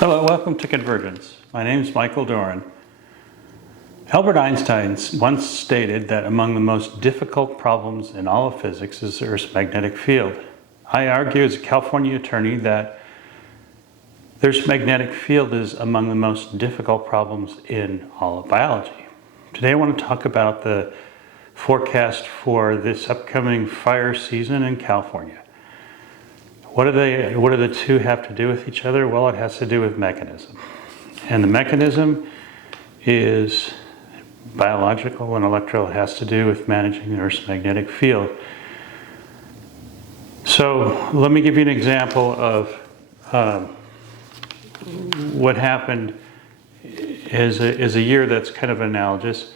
Hello, welcome to Convergence. My name is Michael Doran. Albert Einstein once stated that among the most difficult problems in all of physics is the Earth's magnetic field. I argue as a California attorney that the Earth's magnetic field is among the most difficult problems in all of biology. Today I want to talk about the forecast for this upcoming fire season in California. What do the two have to do with each other? Well, it has to do with mechanism. And the mechanism is biological and electrical. It has to do with managing the Earth's magnetic field. So let me give you an example of what happened is a year that's kind of analogous.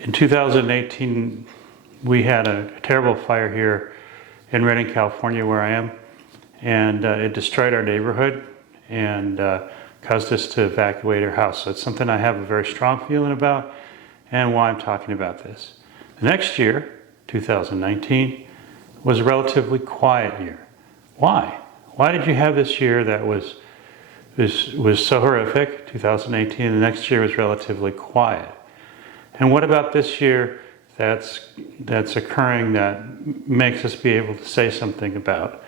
In 2018, we had a terrible fire here in Redding, California, where I am. And it destroyed our neighborhood and caused us to evacuate our house. So it's something I have a very strong feeling about and why I'm talking about this. The next year, 2019, was a relatively quiet year. Why? Why did you have this year that was so horrific, 2018, and the next year was relatively quiet? And what about this year that's occurring that makes us be able to say something about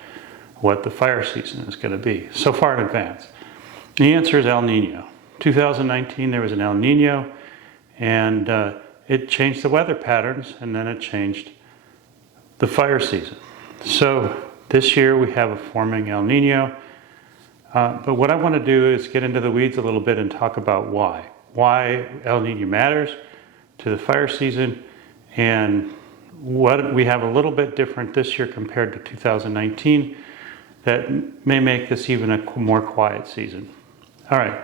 what the fire season is going to be so far in advance? The answer is El Nino. 2019 there was an El Nino, and it changed the weather patterns, and then it changed the fire season. So this year we have a forming El Nino, but what I want to do is get into the weeds a little bit and talk about why El Nino matters to the fire season, and what we have a little bit different this year compared to 2019 that may make this even a more quiet season. All right,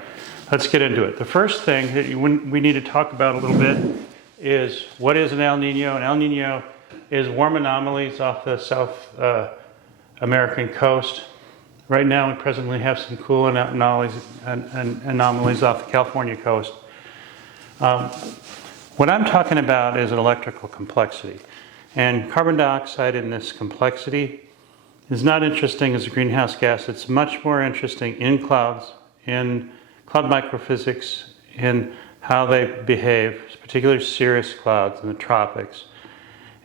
let's get into it. The first thing that we need to talk about a little bit is what is an El Nino? An El Nino is warm anomalies off the South American coast. Right now we presently have some cool anomalies off the California coast. What I'm talking about is an electrical complexity. And carbon dioxide in this complexity is not interesting as a greenhouse gas. It's much more interesting in clouds, in cloud microphysics, in how they behave, particularly cirrus clouds in the tropics.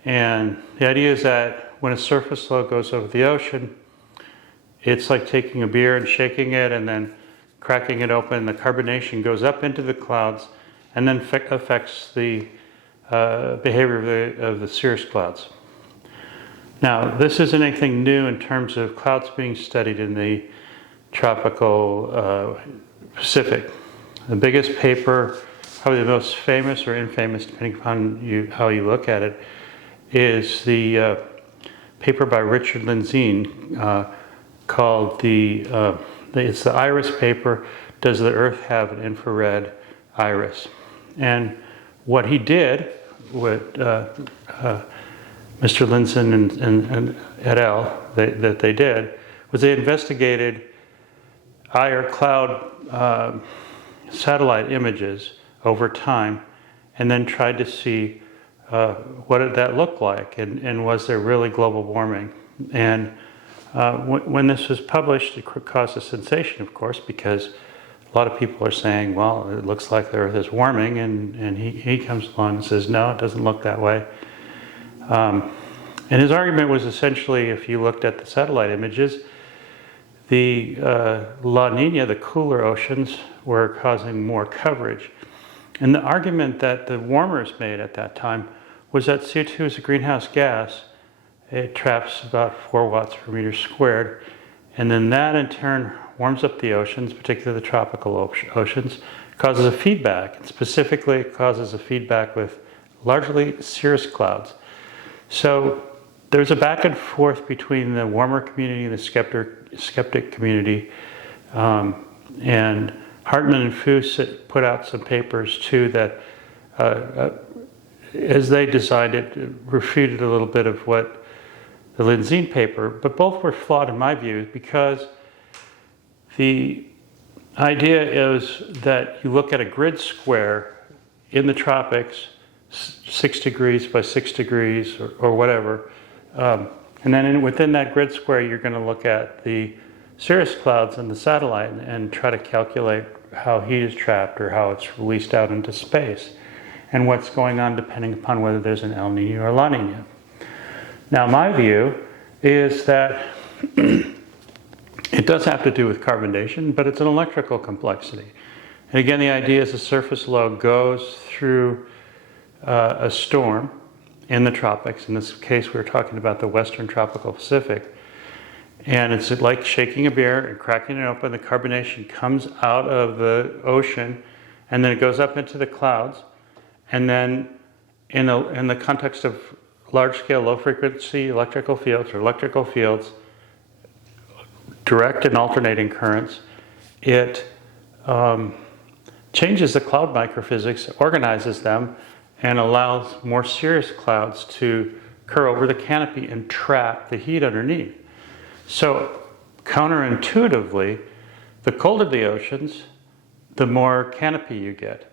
And the idea is that when a surface flow goes over the ocean, it's like taking a beer and shaking it and then cracking it open. The carbonation goes up into the clouds and then affects the behavior of the cirrus clouds. Now, this isn't anything new in terms of clouds being studied in the tropical Pacific. The biggest paper, probably the most famous or infamous, depending upon how you look at it, is the paper by Richard Lenzine called it's the iris paper, Does the Earth Have an Infrared Iris? And what he did, Mr. Linson and et al., that they did, was they investigated IR cloud satellite images over time and then tried to see what did that look like and was there really global warming. And when this was published, it caused a sensation, of course, because a lot of people are saying, well, it looks like the Earth is warming, and he comes along and says, no, it doesn't look that way. And his argument was essentially, if you looked at the satellite images, the La Nina, the cooler oceans, were causing more coverage. And the argument that the warmers made at that time was that CO2 is a greenhouse gas. It traps about 4 watts per meter squared. And then that in turn warms up the oceans, particularly the tropical oceans, causes a feedback. And specifically, it causes a feedback with largely cirrus clouds. So there's a back and forth between the warmer community and the skeptic community. And Hartman and Fuss put out some papers too that, as they designed it, refuted a little bit of what the Lenzine paper, but both were flawed in my view, because the idea is that you look at a grid square in the tropics, 6 degrees by 6 degrees or whatever, and then within that grid square you're going to look at the cirrus clouds in the satellite and try to calculate how heat is trapped or how it's released out into space and what's going on depending upon whether there's an El Nino or La Nina. Now, my view is that it does have to do with carbonation, but it's an electrical complexity. And again, the idea is the surface low goes through a storm in the tropics. In this case, we're talking about the western tropical Pacific. And it's like shaking a beer and cracking it open. The carbonation comes out of the ocean, and then it goes up into the clouds. And then in the context of large-scale, low-frequency electrical fields or electrical fields, direct and alternating currents, it changes the cloud microphysics, organizes them, and allows more cirrus clouds to occur over the canopy and trap the heat underneath. So counterintuitively, the colder the oceans, the more canopy you get,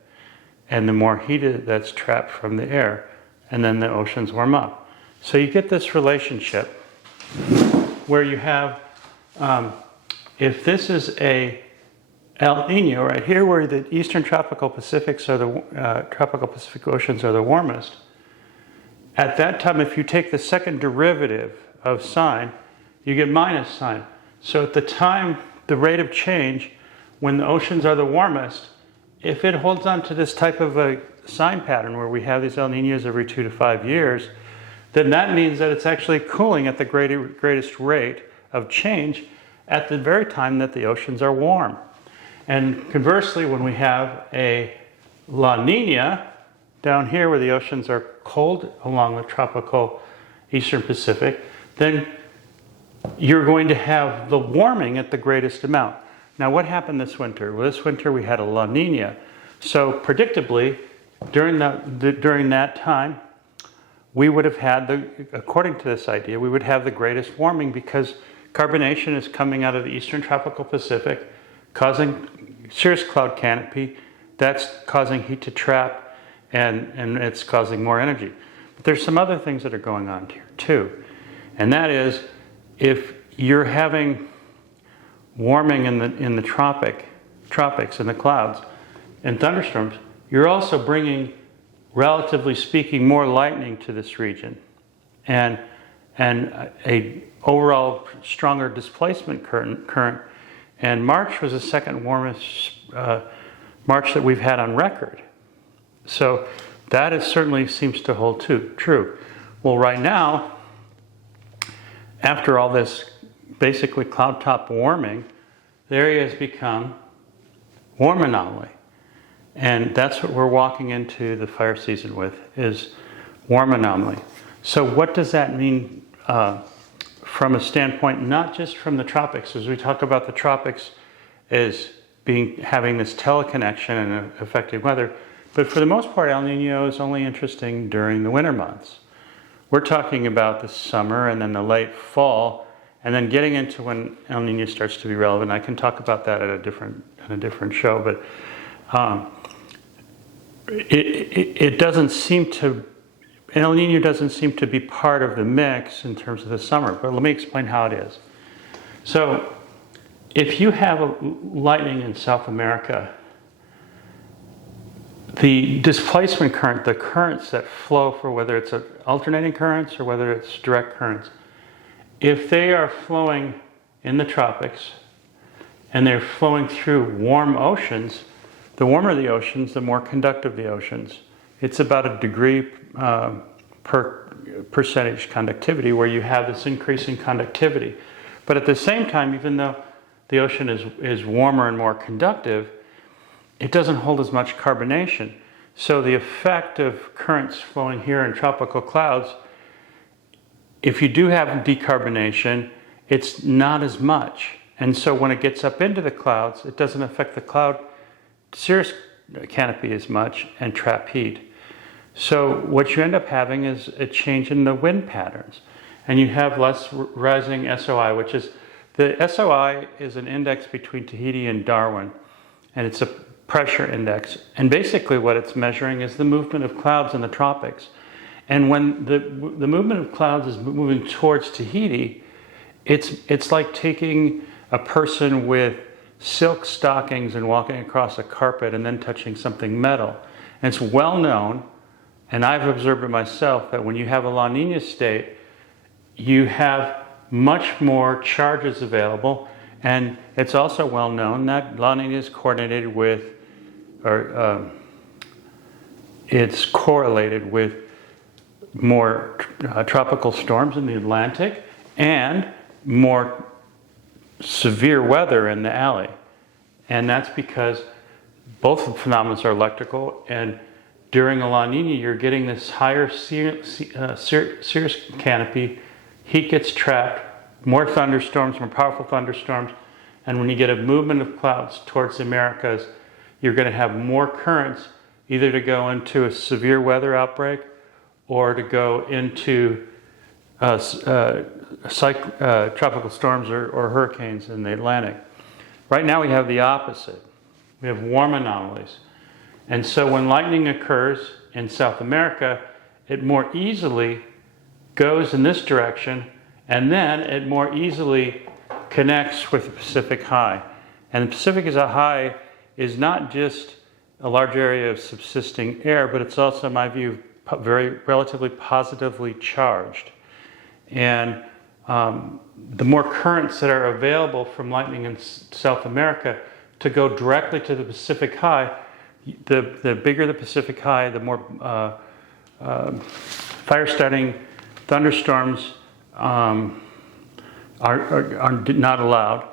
and the more heat that's trapped from the air, and then the oceans warm up. So you get this relationship where you have, if this is a El Nino right here, where the eastern tropical Pacifics are the tropical Pacific oceans are the warmest. At that time, if you take the second derivative of sine, you get minus sine. So at the time, the rate of change, when the oceans are the warmest, if it holds on to this type of a sine pattern where we have these El Ninos every 2 to 5 years, then that means that it's actually cooling at the greatest rate of change at the very time that the oceans are warm. And conversely, when we have a La Nina down here where the oceans are cold along the tropical eastern Pacific, then you're going to have the warming at the greatest amount. Now, what happened this winter? Well, this winter we had a La Nina. So predictably, during that time, we would have had, according to this idea, we would have the greatest warming because carbonation is coming out of the eastern tropical Pacific, causing cirrus cloud canopy. That's causing heat to trap, and it's causing more energy. But there's some other things that are going on here too. And that is, if you're having warming in the tropics, in the clouds, and thunderstorms, you're also bringing, relatively speaking, more lightning to this region, and a overall stronger displacement current. And March was the second warmest March that we've had on record. So that certainly seems to hold true. Well, right now, after all this basically cloud top warming, the area has become warm anomaly. And that's what we're walking into the fire season with, is warm anomaly. So what does that mean from a standpoint, not just from the tropics, as we talk about the tropics as having this teleconnection and affecting weather, but for the most part, El Nino is only interesting during the winter months. We're talking about the summer and then the late fall, and then getting into when El Nino starts to be relevant. I can talk about that at a different show, but it doesn't seem to, El Nino doesn't seem to be part of the mix in terms of the summer, but let me explain how it is. So if you have a lightning in South America, the displacement current, the currents that flow for whether it's alternating currents or whether it's direct currents, if they are flowing in the tropics and they're flowing through warm oceans, the warmer the oceans, the more conductive the oceans. It's about a degree per percentage conductivity where you have this increasing conductivity. But at the same time, even though the ocean is warmer and more conductive, it doesn't hold as much carbonation. So the effect of currents flowing here in tropical clouds, if you do have decarbonation, it's not as much. And so when it gets up into the clouds, it doesn't affect the cloud cirrus canopy as much and trap heat. So what you end up having is a change in the wind patterns. And you have less rising SOI, which is, the SOI is an index between Tahiti and Darwin. And it's a pressure index. And basically what it's measuring is the movement of clouds in the tropics. And when the movement of clouds is moving towards Tahiti, it's like taking a person with silk stockings and walking across a carpet and then touching something metal. And it's well known, and I've observed it myself, that when you have a La Nina state, you have much more charges available. And it's also well known that La Nina is coordinated with, or it's correlated with more tropical storms in the Atlantic and more severe weather in the alley. And that's because both phenomena are electrical, and during a La Nina you're getting this higher cirrus canopy, heat gets trapped, more thunderstorms, more powerful thunderstorms, and when you get a movement of clouds towards the Americas, you're going to have more currents, either to go into a severe weather outbreak or to go into tropical storms or hurricanes in the Atlantic. Right now we have the opposite. We have warm anomalies. And so when lightning occurs in South America, it more easily goes in this direction, and then it more easily connects with the Pacific High. And the Pacific High is not just a large area of subsisting air, but it's also, in my view, very relatively positively charged. And the more currents that are available from lightning in South America to go directly to the Pacific High, the bigger the Pacific High, the more fire-starting thunderstorms are not allowed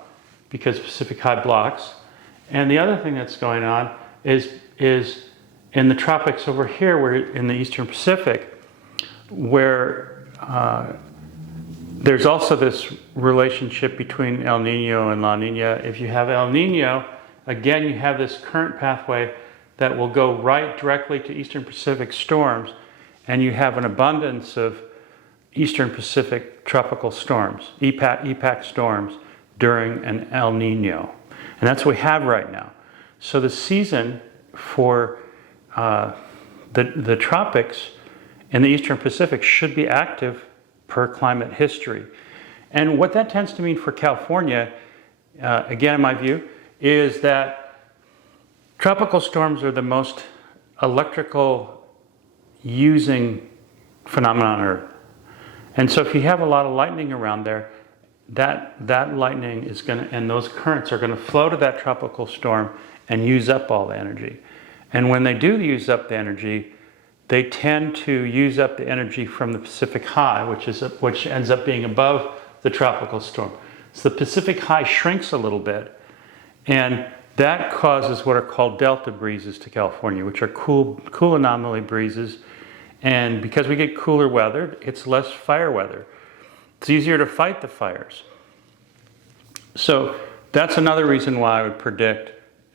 because Pacific High blocks. And the other thing that's going on is in the tropics over here, where in the Eastern Pacific, where there's also this relationship between El Nino and La Nina. If you have El Nino, again, you have this current pathway that will go right directly to Eastern Pacific storms, and you have an abundance of Eastern Pacific tropical storms, EPAC storms, during an El Nino. And that's what we have right now. So the season for the tropics in the Eastern Pacific should be active per climate history. And what that tends to mean for California, again in my view, is that tropical storms are the most electrical using phenomenon on Earth. And so if you have a lot of lightning around there, that lightning is going to, and those currents are going to flow to that tropical storm and use up all the energy. And when they do use up the energy, they tend to use up the energy from the Pacific High, which ends up being above the tropical storm. So the Pacific High shrinks a little bit, and that causes what are called delta breezes to California, which are cool anomaly breezes. And because we get cooler weather, it's less fire weather. It's easier to fight the fires. So that's another reason why I would predict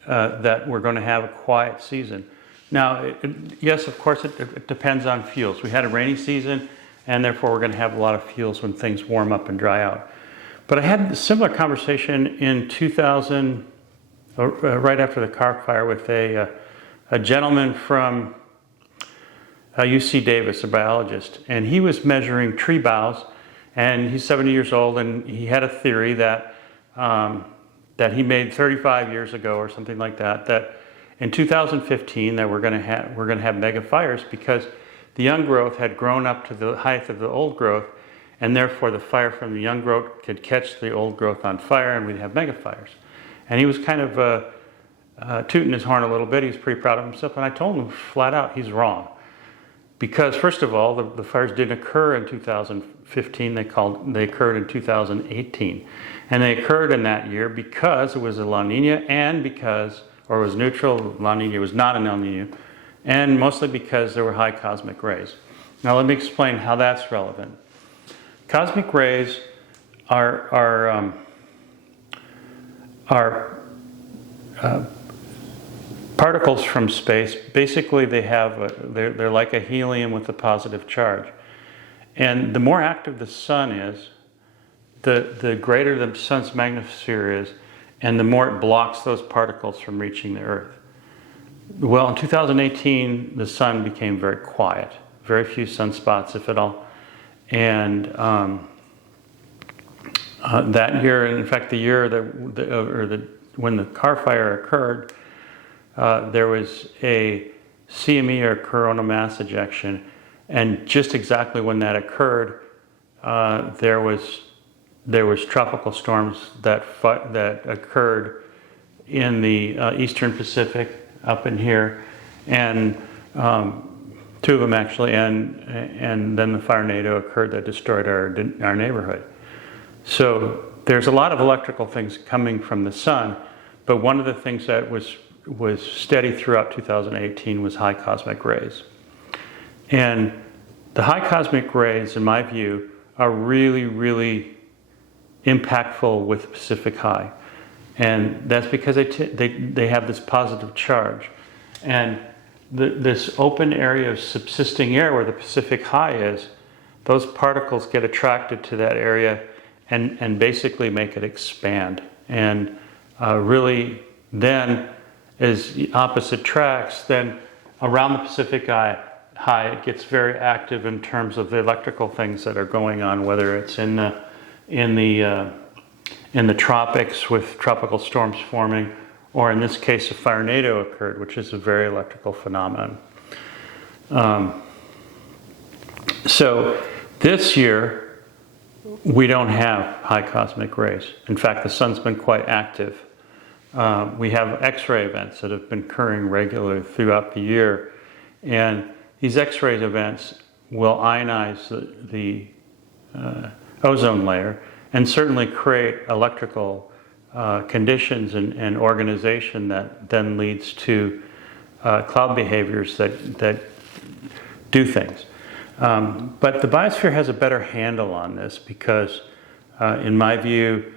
that we're going to have a quiet season. Now, yes, of course, it depends on fuels. We had a rainy season, and therefore we're going to have a lot of fuels when things warm up and dry out. But I had a similar conversation in 2000, right after the car fire, with a gentleman from UC Davis, a biologist, and he was measuring tree boughs, and he's 70 years old, and he had a theory that he made 35 years ago or something like that, that in 2015 that we're going to have mega fires because the young growth had grown up to the height of the old growth, and therefore the fire from the young growth could catch the old growth on fire, and we'd have mega fires. And he was kind of tooting his horn a little bit. He was pretty proud of himself, and I told him flat out he's wrong. Because first of all, the fires didn't occur in 2015, they occurred in 2018. And they occurred in that year because it was a La Nina and because, or it was neutral, La Nina was not an El Nino, and mostly because there were high cosmic rays. Now let me explain how that's relevant. Cosmic rays are particles from space. Basically, they're like a helium with a positive charge. And the more active the sun is, the greater the sun's magnetosphere is, and the more it blocks those particles from reaching the Earth. Well, in 2018, the sun became very quiet. Very few sunspots, if at all. And That year, and in fact, the year when the car fire occurred, there was a CME or coronal mass ejection, and just exactly when that occurred, there was tropical storms that occurred in the eastern Pacific up in here, and two of them actually, and then the firenado occurred that destroyed our neighborhood. So there's a lot of electrical things coming from the sun, but one of the things that was steady throughout 2018 was high cosmic rays. And the high cosmic rays, in my view, are really, really impactful with Pacific High. And that's because they have this positive charge. And this open area of subsisting air where the Pacific High is, those particles get attracted to that area and basically make it expand. And really then, as the opposite tracks, then around the Pacific High, it gets very active in terms of the electrical things that are going on, whether it's in the tropics with tropical storms forming, or in this case, a firenado occurred, which is a very electrical phenomenon. So this year, we don't have high cosmic rays. In fact, the sun's been quite active. We have X-ray events that have been occurring regularly throughout the year, and these X-ray events will ionize the ozone layer and certainly create electrical conditions and organization that then leads to cloud behaviors that do things. But the biosphere has a better handle on this because, in my view,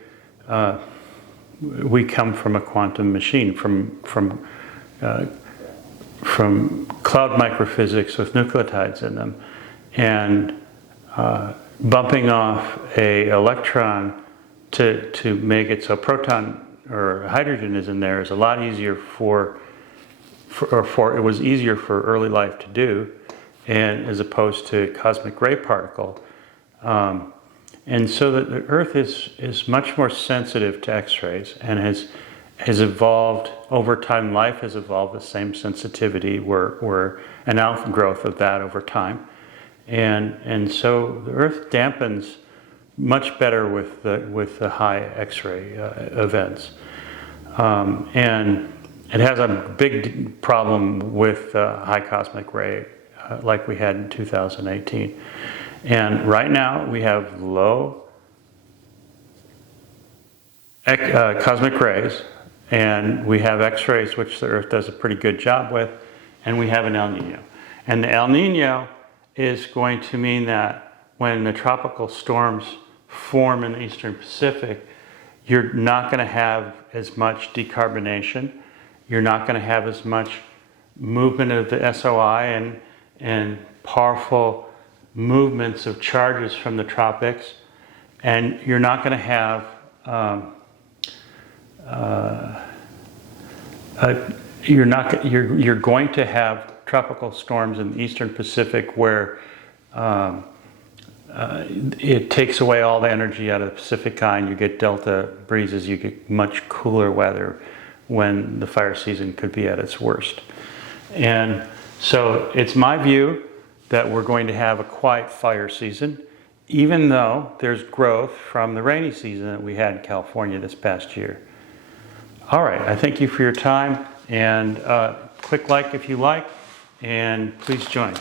we come from a quantum machine, from cloud microphysics with nucleotides in them, and bumping off a electron to make it so a proton or a hydrogen is in there is a lot easier it was easier for early life to do, and as opposed to cosmic ray particle. And so that the Earth is much more sensitive to X-rays and has evolved over time. Life has evolved the same sensitivity. We're an outgrowth of that over time, and so the Earth dampens much better with the high X-ray events, and it has a big problem with high cosmic ray, like we had in 2018. And right now we have low cosmic rays, and we have X-rays, which the Earth does a pretty good job with, and we have an El Nino. And the El Nino is going to mean that when the tropical storms form in the eastern Pacific, you're not going to have as much decarbonation. You're not going to have as much movement of the SOI and powerful movements of charges from the tropics, and you're not going to have you're going to have tropical storms in the eastern Pacific where it takes away all the energy out of the Pacific High, and you get delta breezes. You get much cooler weather when the fire season could be at its worst. And so it's my view that we're going to have a quiet fire season, even though there's growth from the rainy season that we had in California this past year. All right, I thank you for your time, and click like if you like, and please join.